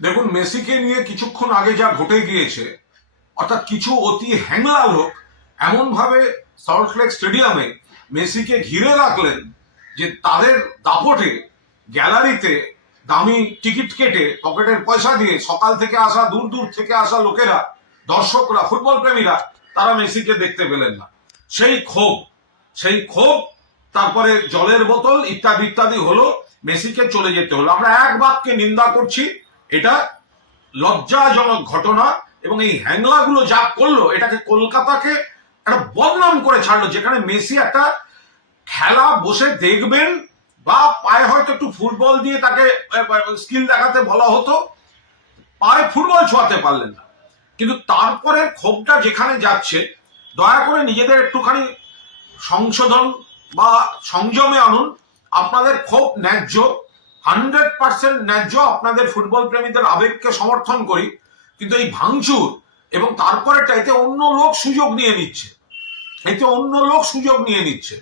দেখুন, মেসিকে নিয়ে কিছুক্ষণ আগে যা ঘটে গিয়েছে, অর্থাৎ কিছু অতি হ্যাংলা লোক এমনভাবে সল্টলেক স্টেডিয়ামে মেসিকে ঘিরে রাখলেন যে তাদের দাপটে গ্যালারিতে দামি টিকিট কেটে পকেটের পয়সা দিয়ে সকাল থেকে আসা, দূর দূর থেকে আসা লোকেরা, দর্শকরা, ফুটবল প্রেমীরা তারা মেসিকে দেখতে পেলেন না। সেই ক্ষোভ তারপরে জলের বোতল ইত্যাদি ইত্যাদি হলো, মেসিকে চলে যেতে হলো। আমরা এক বাক্যে নিন্দা করছি, এটা লজ্জাজনক ঘটনা। এবং এই হ্যাংলাগুলো যা করলো, এটাকে কলকাতাকে একটা বদনাম করে ছাড়লো, যেখানে মেসি একটা খেলা বসে দেখবেন বা পায়ে হয়তো একটু ফুটবল দিয়ে তাকে স্কিল দেখাতে বলা হতো, পায়ে ফুটবল ছোঁয়াতে পারলেন না। কিন্তু তারপরে ক্ষোভটা যেখানে যাচ্ছে, দয়া করে নিজেদের একটুখানি সংশোধন বা সংযমে আনুন। আপনাদের ক্ষোভ ন্যায্য, 100% ন্যায্য। আপনাদের ফুটবল প্রেমীদের আবেগকে সমর্থন করি, কিন্তু এই ভাঙচুর এবং তারপরেটা, এতে অন্য লোক সুযোগ নিয়ে নিচ্ছে।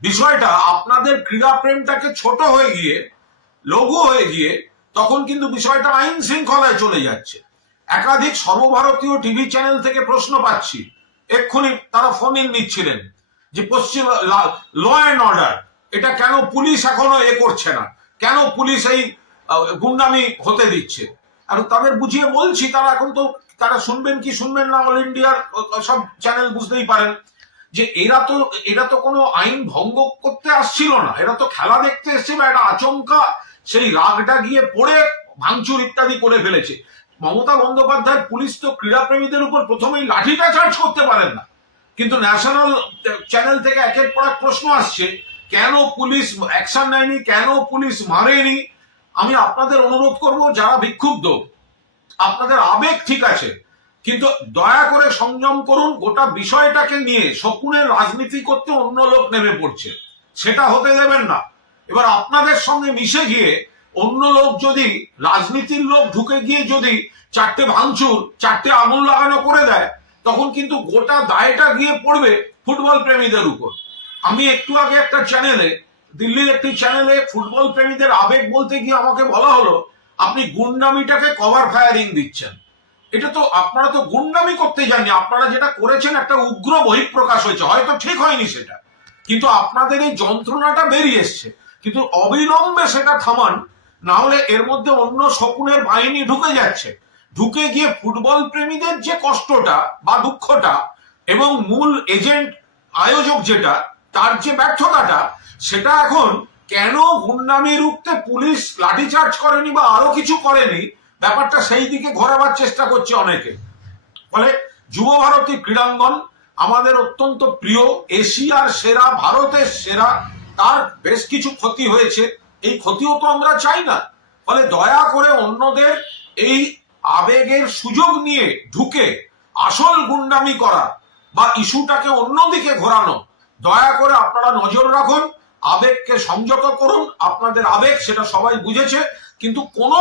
বিষয়টা আপনাদের ক্রীড়া প্রেমটাকে ছোট হয়ে গিয়ে, লঘু হয়ে গিয়ে, তখন কিন্তু বিষয়টা আইন শৃঙ্খলায় চলে যাচ্ছে। একাধিক সর্বভারতীয় টিভি চ্যানেল থেকে প্রশ্ন পাচ্ছি, এক্ষুনি তারা ফোন ইন নিচ্ছিলেন যে পশ্চিম ল অ্যান্ড অর্ডার, এটা কেন পুলিশ এখনো করছে না, কেন পুলিশ এই গুন্ডামি হতে দিচ্ছে। আর তাদের বুঝিয়ে বলছি, তারা এখন তো তারা শুনবেন কি শুনবেন না, অল ইন্ডিয়ার সব চ্যানেল বুঝতেই পারেন যে এরা তো কোনো আইন ভঙ্গ করতে আসছিল না, এরা তো খেলা দেখতে এসেছিল। একটা আচমকা সেই রাগটা গিয়ে পড়ে ভাঙচুর ইত্যাদি করে ফেলেছে। মমতা বন্দ্যোপাধ্যায় পুলিশ তো ক্রীড়াপ্রেমীদের উপর প্রথমেই লাঠিটা চার্জ করতে পারেন না, কিন্তু ন্যাশনাল চ্যানেল থেকে একের পর এক প্রশ্ন আসছে, কেন পুলিশ অ্যাকশন নেয়নি, কেন পুলিশ মারেনি। আমি আপনাদের অনুরোধ করব, যারা বিক্ষুব্ধ, আপনাদের আবেগ ঠিক আছে, কিন্তু দয়া করে সংযম করুন। গোটা বিষয়টাকে নিয়ে শকুনের রাজনীতি করতে অন্য লোক নেমে পড়ছে, সেটা হতে দেবেন না। এবার আপনাদের সঙ্গে মিশে গিয়ে অন্য লোক যদি, রাজনীতির লোক ঢুকে গিয়ে যদি চারটে ভাঙচুর, চারটে আঙুল লাগানো করে দেয়, তখন কিন্তু গোটা দায়টা গিয়ে পড়বে ফুটবল প্রেমীদের উপর। আমি একটু আগে একটা চ্যানেলে, দিল্লির একটি চ্যানেলে ফুটবল প্রেমীদের আবেগ বলতে গিয়ে আমাকে বলা হলো, আপনি গুন্ডামিটাকে কভার ফায়ারিং দিচ্ছেন। এটা তো, আপনারা তো গুন্ডামি করতে যাননি, আপনারা যেটা করেছেন একটা উগ্র বহিঃপ্রকাশ হয়েছে, হয়তো ঠিক হয়নি সেটা, কিন্তু আপনাদের এই যন্ত্রণাটা বেরিয়ে এসছে। কিন্তু অবিলম্বে সেটা থামান, না হলে এর মধ্যে অন্য শকুনের বাহিনী ঢুকে যাচ্ছে। ঢুকে গিয়ে ফুটবল প্রেমীদের যে কষ্টটা বা দুঃখটা, এবং মূল এজেন্ট আয়োজক যেটা, তার যে ব্যর্থতাটা, সেটা এখন কেন গুন্ডামি রুখতে পুলিশ লাঠিচার্জ করেনি বা আরো কিছু করেনি, ব্যাপারটা সেই দিকে ঘোরাবার চেষ্টা করছে অনেকে। ফলে যুব ভারতী ক্রীড়াঙ্গন আমাদের অত্যন্ত প্রিয়, এশিয়ার সেরা, ভারতের সেরা, তার বেশ কিছু ক্ষতি হয়েছে, এই ক্ষতিও তো আমরা চাই না। ফলে দয়া করে অন্যদের এই আবেগের সুযোগ নিয়ে ঢুকে আসল গুন্ডামি করা বা ইস্যুটাকে অন্যদিকে ঘোরানো, দয়া করে আপনারা নজর রাখুন, আবেগকে সংযত করুন। আপনাদের আবেগ, সেটা সবাই বুঝেছে, কিন্তু কোনো